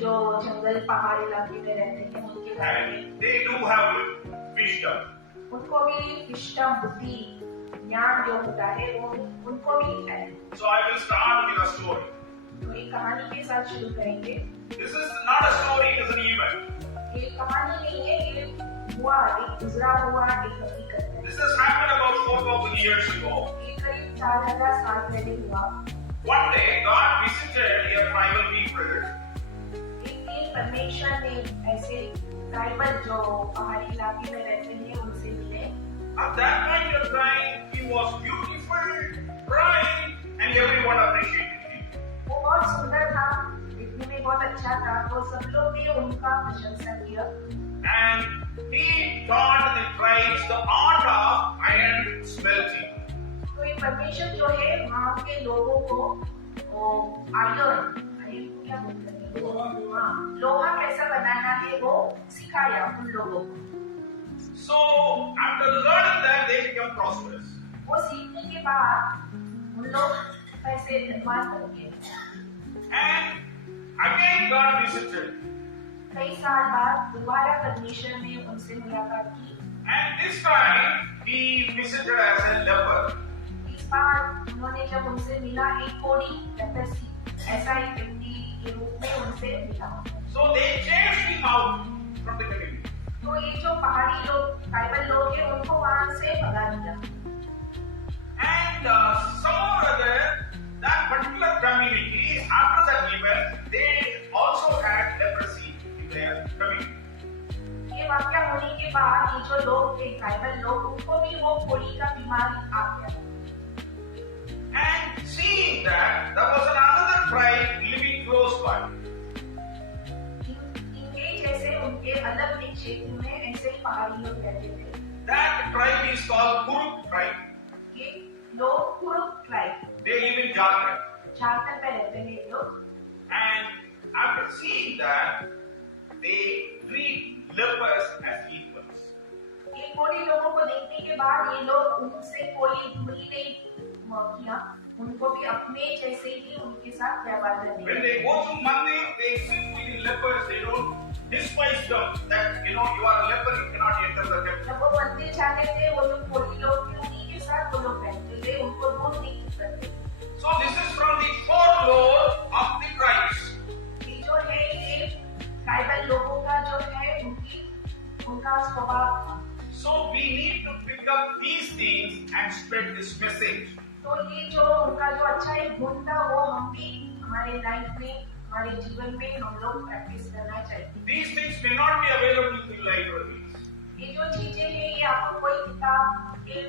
जो जंगल पहाड़ इलाके में रहते हैं उनके बारे में, And they do have wisdom. उनको भी विश्व बुद्धि ज्ञान जो होता है वो उनको भी है। So I will start with a story. तो एक कहानी के साथ शुरू करेंगे। This is not a story, it is an event. ये कहानी नहीं है, ये हुआ एक गुजरा हुआ एक हकीकत है। This has happened about 4,000 years ago. ये करीब 4000 साल पहले हुआ। One day, God visited a tribal people. एक दिन परमेश्वर ने ऐसे ट्राइबल जो पहाड़ी इलाके में रहते हैं उनसे मिले। At that point of time, he was beautiful, bright, and everyone appreciated him. वो बहुत सुंदर था, दिखने में बहुत अच्छा था, तो सब लोग ने उनका प्रशंसा किया। And he taught the tribes the art of iron smelting. तो ये परमेश्वर जो है वहाँ के लोगों को आयरन क्या बोलते हैं, हाँ, लोहा कैसा बनाना है वो सिखाया उन लोगों को। So, after learning that, they became prosperous. वो सीखने के बाद उन लोग पैसे धनवान बन गए। And again God visited. कई साल बाद दोबारा परमेश्वर ने उनसे मुलाकात की। And this time, he visited as a leper. इस बार उन्होंने जब उनसे मिला एक कोढ़ी लेप्रोसी ऐसा एक व्यक्ति के रूप में उनसे मिला। So they chased him out from the community. तो ये जो पहाड़ी लोग ट्राइबल लोग हैं उनको वहां से भगा दिया। And somehow or other, that particular community, after that event, they also had leprosy in their community. ये वाक्य होने के बाद ये जो लोग थे ट्राइबल लोग उनको भी वो कोढ़ी का बीमारी आ गया। And seeing that, there was another tribe living close by. इनके जैसे उनके अलग एक क्षेत्र में ऐसे ही पहाड़ी लोग रहते थे। That tribe is called Kuruk tribe. ये लोग Kurukh tribe They live in Jharkhand. Jharkhand में रहते हैं ये लोग। And after seeing that, they treat lepers as equals. ये कोढ़ी लोगों को देखने के बाद ये लोग उनसे कोई दूरी नहीं किया, उनको भी अपने जैसे ही उनके साथ व्यवहार करने When they go to Mandir, they sit with the lepers. They don't despise them that you are a leper, you cannot enter the temple. जब वो मंदिर जाते थे वो जो कोढ़ी लोग थे उन्हीं के साथ वो लोग रहते थे, उनको दूर नहीं करते। So this is from the folklore of the tribes. ये जो है ये ट्राइबल लोगों का जो है उनका स्वभाव था। So we need to pick up these things and spread this message. तो ये जो उनका जो अच्छा एक गुण था वो हम भी हमारे लाइफ में हमारे जीवन में हम लोग प्रैक्टिस करना चाहिए। These things may not be available in the libraries. ये जो चीजें हैं ये आपको कोई किताब के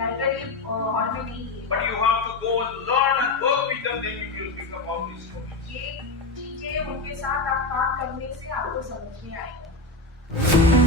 लाइब्रेरी हॉल में नहीं है। But you have to go and learn and work with them, then you will pick up all these stories. ये चीजें उनके साथ आप काम करने से आपको समझ में आएगा।